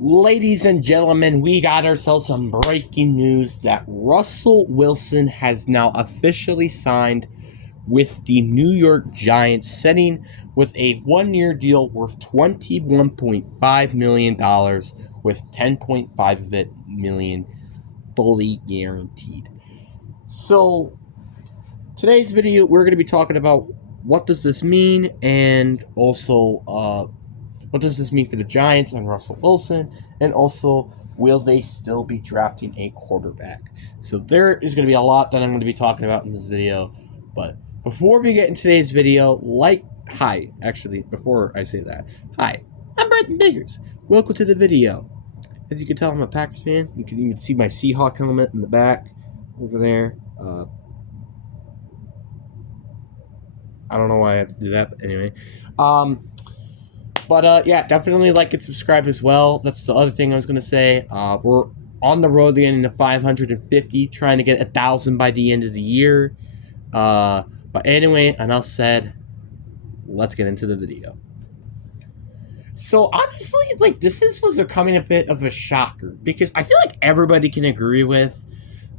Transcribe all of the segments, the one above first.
Ladies and gentlemen, we got ourselves some breaking news that Russell Wilson has now officially signed with the New York Giants, setting with a one-year deal worth $21.5 million with $10.5 of it million fully guaranteed. So today's video, we're going to be talking about what does this mean, and also what does this mean for the Giants and Russell Wilson, and also will they still be drafting a quarterback? So there is going to be a lot that I'm going to be talking about in this video, but before we get in today's video, before I say that, hi, I'm Brenton Biggers. Welcome to the video. As you can tell, I'm a Packers fan. You can even see my Seahawk helmet in the back over there. I don't know why I had to do that, but anyway. Yeah, definitely like and subscribe as well. That's the other thing I was going to say. We're on the road getting to 550, trying to get 1,000 by the end of the year. But anyway, enough said. Let's get into the video. So honestly, this was becoming a bit of a shocker because I feel like everybody can agree with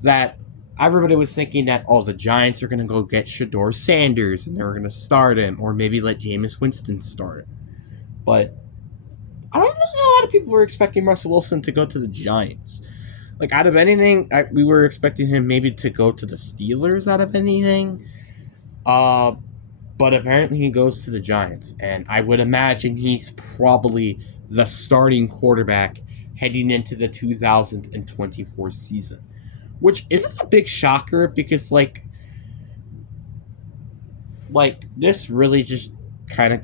that. Everybody was thinking that, the Giants are going to go get Shedeur Sanders and they were going to start him, or maybe let Jameis Winston start. But I don't think a lot of people were expecting Russell Wilson to go to the Giants. Like, out of anything, we were expecting him maybe to go to the Steelers out of anything. But apparently he goes to the Giants. And I would imagine he's probably the starting quarterback heading into the 2024 season. Which isn't a big shocker because, this really just kind of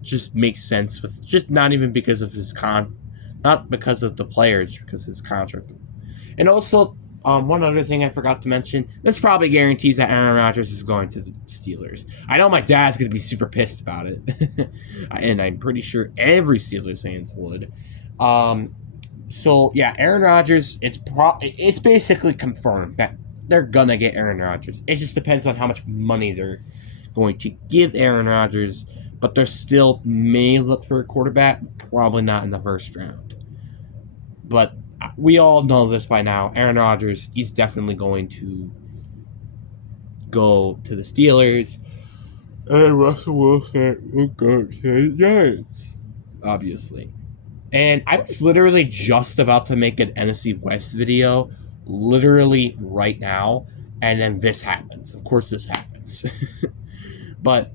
just makes sense with just not even because of his not because of the players, because of his contract. And also, one other thing I forgot to mention, this probably guarantees that Aaron Rodgers is going to the Steelers. I know my dad's going to be super pissed about it, and I'm pretty sure every Steelers fans would. So yeah, Aaron Rodgers, it's basically confirmed that they're gonna get Aaron Rodgers. It just depends on how much money they're going to give Aaron Rodgers, but they still may look for a quarterback, probably not in the first round. But we all know this by now. Aaron Rodgers, he's definitely going to go to the Steelers, and Russell Wilson will go to the Giants, obviously. And I was literally just about to make an NFC West video, literally right now, and then this happens. Of course this happens. But,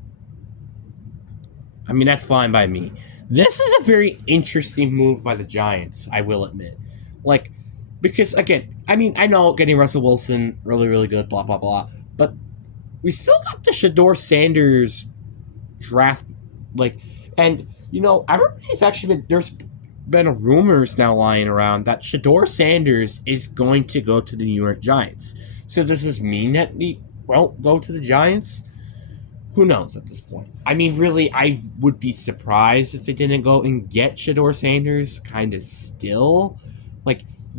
I mean, that's fine by me. This is a very interesting move by the Giants, I will admit. Because, again, I mean, I know getting Russell Wilson, really, really good, blah, blah, blah. But we still got the Shedeur Sanders draft, and, everybody's actually there's been rumors now lying around that Shedeur Sanders is going to go to the New York Giants. So does this mean that he won't go to the Giants? Who knows at this point? I mean, really, I would be surprised if they didn't go and get Shedeur Sanders, kind of still.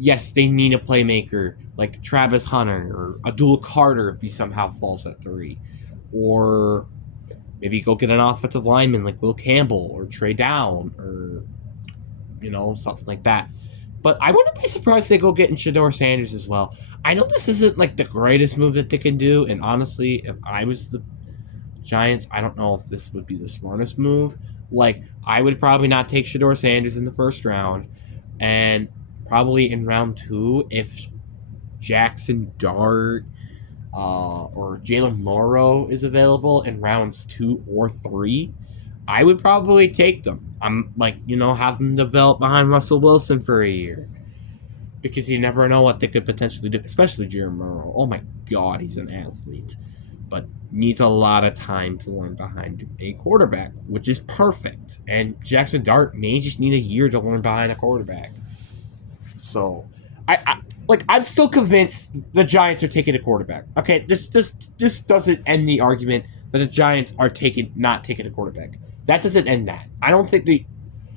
Yes, they need a playmaker, like Travis Hunter or Abdul Carter if he somehow falls at 3. Or maybe go get an offensive lineman like Will Campbell or Trey Down or something like that. But I wouldn't be surprised if they go getting Shedeur Sanders as well. I know this isn't the greatest move that they can do, and honestly, if I was the Giants, I don't know if this would be the smartest move. I would probably not take Shedeur Sanders in the first round, and probably in round 2, if Jackson Dart or Jalen Morrow is available in rounds 2 or 3, I would probably take them. I'm have them develop behind Russell Wilson for a year. Because you never know what they could potentially do, especially Jalen Morrow. Oh my God, he's an athlete. But needs a lot of time to learn behind a quarterback, which is perfect. And Jackson Dart may just need a year to learn behind a quarterback. So, I'm still convinced the Giants are taking a quarterback. Okay, this doesn't end the argument that the Giants are not taking a quarterback. That doesn't end that. I don't think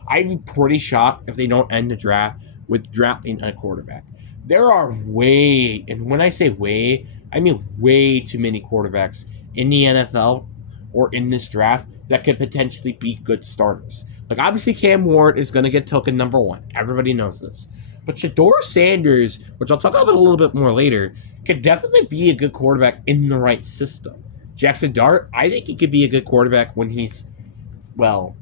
I'd be pretty shocked if they don't end the draft with drafting a quarterback. There are and when I say way, I mean way too many quarterbacks in the NFL or in this draft that could potentially be good starters. Like, obviously, Cam Ward is going to get token number 1. Everybody knows this. But Shedeur Sanders, which I'll talk about a little bit more later, could definitely be a good quarterback in the right system. Jackson Dart, I think he could be a good quarterback when he's, well,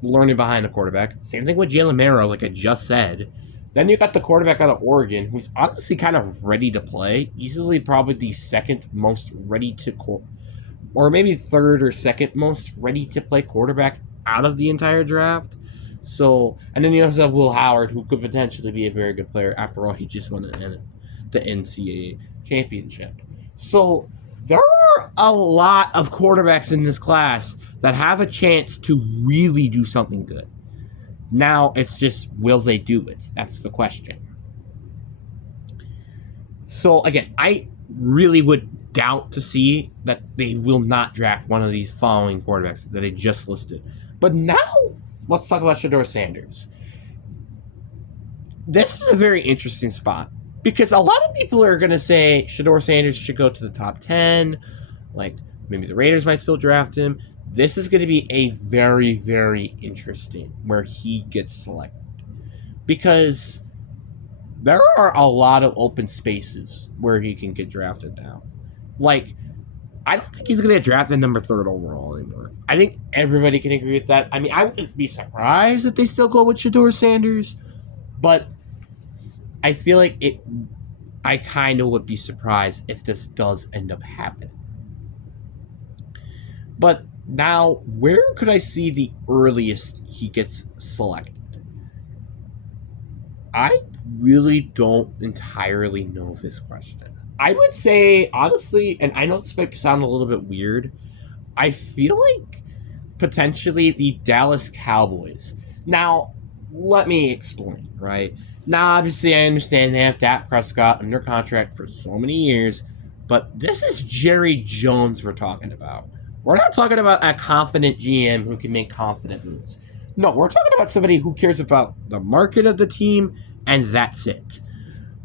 learning behind a quarterback. Same thing with Jalen Merrill, like I just said. Then you got the quarterback out of Oregon, who's honestly kind of ready to play. Easily probably the second most ready to or maybe third or second most ready to play quarterback out of the entire draft. So, and then you also have Will Howard, who could potentially be a very good player. After all, he just won the NCAA championship. So, there are a lot of quarterbacks in this class that have a chance to really do something good. Now, it's just, will they do it? That's the question. So, again, I really would doubt to see that they will not draft one of these following quarterbacks that I just listed. But now, let's talk about Shedeur Sanders. This is a very interesting spot because a lot of people are going to say Shedeur Sanders should go to the top 10. Like, maybe the Raiders might still draft him. This is going to be a very, very interesting where he gets selected. Because there are a lot of open spaces where he can get drafted now. Like, I don't think he's going to get drafted number 3rd overall anymore. I think everybody can agree with that. I mean, I wouldn't be surprised if they still go with Shedeur Sanders, but I feel like I kind of would be surprised if this does end up happening. But now, where could I see the earliest he gets selected? I really don't entirely know this question. I would say, honestly, and I know this might sound a little bit weird, I feel like potentially the Dallas Cowboys. Now, let me explain, right? Now, obviously, I understand they have Dak Prescott under contract for so many years, but this is Jerry Jones we're talking about. We're not talking about a confident GM who can make confident moves. No, we're talking about somebody who cares about the market of the team, and that's it.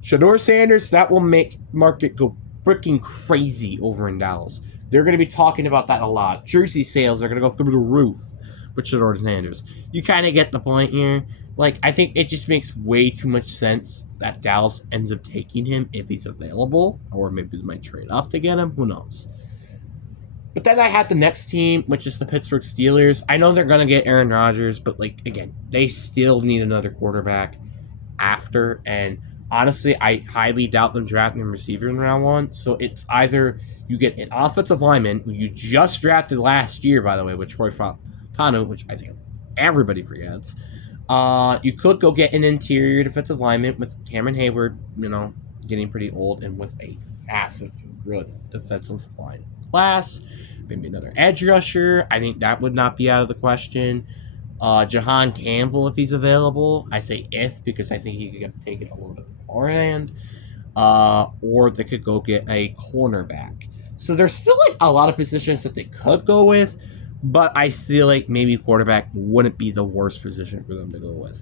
Shedeur Sanders, that will make market go freaking crazy over in Dallas. They're going to be talking about that a lot. Jersey sales are going to go through the roof with Shedeur Sanders. You kind of get the point here. Like, I think it just makes way too much sense that Dallas ends up taking him if he's available, or maybe they might trade up to get him. Who knows? But then I had the next team, which is the Pittsburgh Steelers. I know they're going to get Aaron Rodgers, but, like, again, they still need another quarterback after. And honestly, I highly doubt them drafting a receiver in round 1. So it's either you get an offensive lineman, who you just drafted last year, by the way, with Troy Fautanu, which I think everybody forgets. You could go get an interior defensive lineman with Cameron Hayward, getting pretty old, and with a massive, good defensive line class. Maybe another edge rusher. I think that would not be out of the question. Jahan Campbell, if he's available. I say if because I think he could take it a little bit beforehand. Or they could go get a cornerback. So there's still like a lot of positions that they could go with, but I feel like maybe quarterback wouldn't be the worst position for them to go with.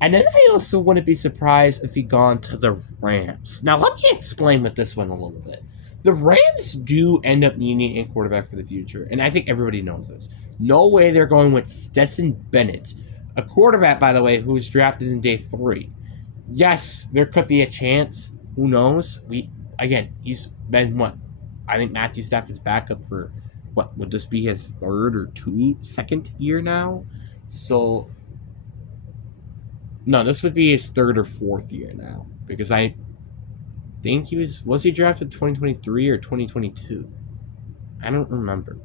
And then I also wouldn't be surprised if he'd gone to the Rams. Now, let me explain with this one a little bit. The Rams do end up needing a quarterback for the future, and I think everybody knows this. No way they're going with Stetson Bennett, a quarterback, by the way, who was drafted in day 3. Yes, there could be a chance. Who knows? He's been what? I think Matthew Stafford's backup for what would this be his second year now? So no, this would be his 3rd or 4th year now because I think was he drafted 2023 or 2022? I don't remember.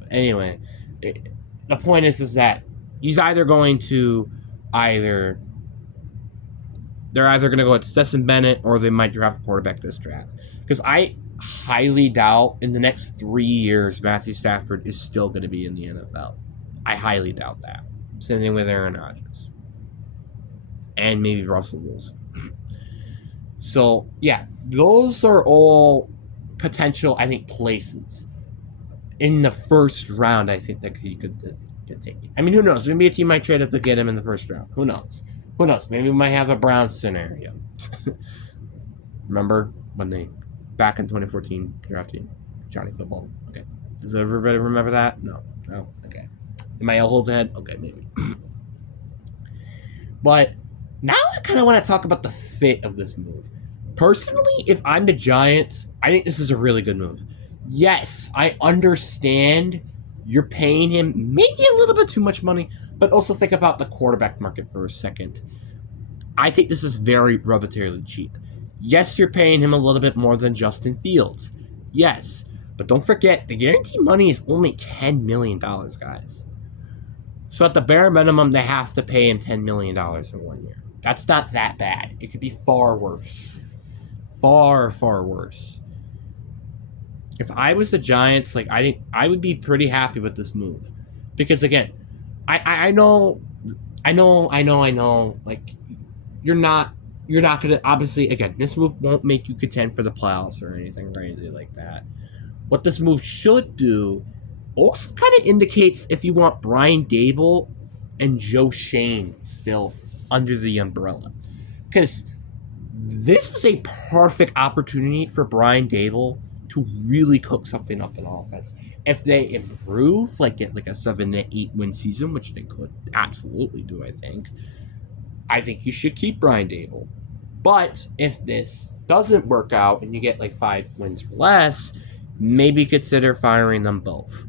But anyway, the point is that he's either going to they're either going to go at Stetson Bennett or they might draft a quarterback this draft. Because I highly doubt in the next 3 years Matthew Stafford is still going to be in the NFL. I highly doubt that. Same thing with Aaron Rodgers. And maybe Russell Wilson. So, yeah, those are all potential, I think, places in the first round, I think, that he could get taken. I mean, who knows? Maybe a team might trade up to get him in the first round. Who knows? Maybe we might have a Browns scenario. Remember when they, back in 2014, drafted Johnny Football? Okay. Does everybody remember that? No. Okay. Am I old head? Okay, maybe. But now I kind of want to talk about the fit of this move. Personally, if I'm the Giants, I think this is a really good move. Yes, I understand you're paying him maybe a little bit too much money, but also think about the quarterback market for a second. I think this is very arbitrarily cheap. Yes, you're paying him a little bit more than Justin Fields. Yes, but don't forget the guarantee money is only $10 million, guys. So at the bare minimum, they have to pay him $10 million in 1 year. That's not that bad. It could be far worse. Far, far worse. If I was the Giants, like I would be pretty happy with this move. Because again, I know, like you're not gonna, obviously, again, this move won't make you contend for the playoffs or anything crazy like that. What this move should do also kind of indicates if you want Brian Dable and Joe Shane still under the umbrella. Because this is a perfect opportunity for Brian Dable to really cook something up in offense. If they improve, like get like a 7-8 win season, which they could absolutely do, I think you should keep Brian Dable. But if this doesn't work out and you get like 5 wins or less, maybe consider firing them both.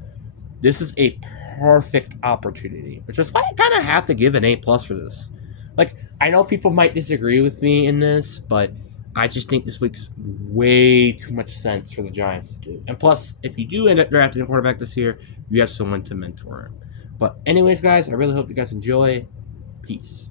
This is a perfect opportunity, which is why I kind of have to give an A+ for this. Like, I know people might disagree with me in this, but I just think this makes way too much sense for the Giants to do. And plus, if you do end up drafting a quarterback this year, you have someone to mentor him. But anyways, guys, I really hope you guys enjoy. Peace.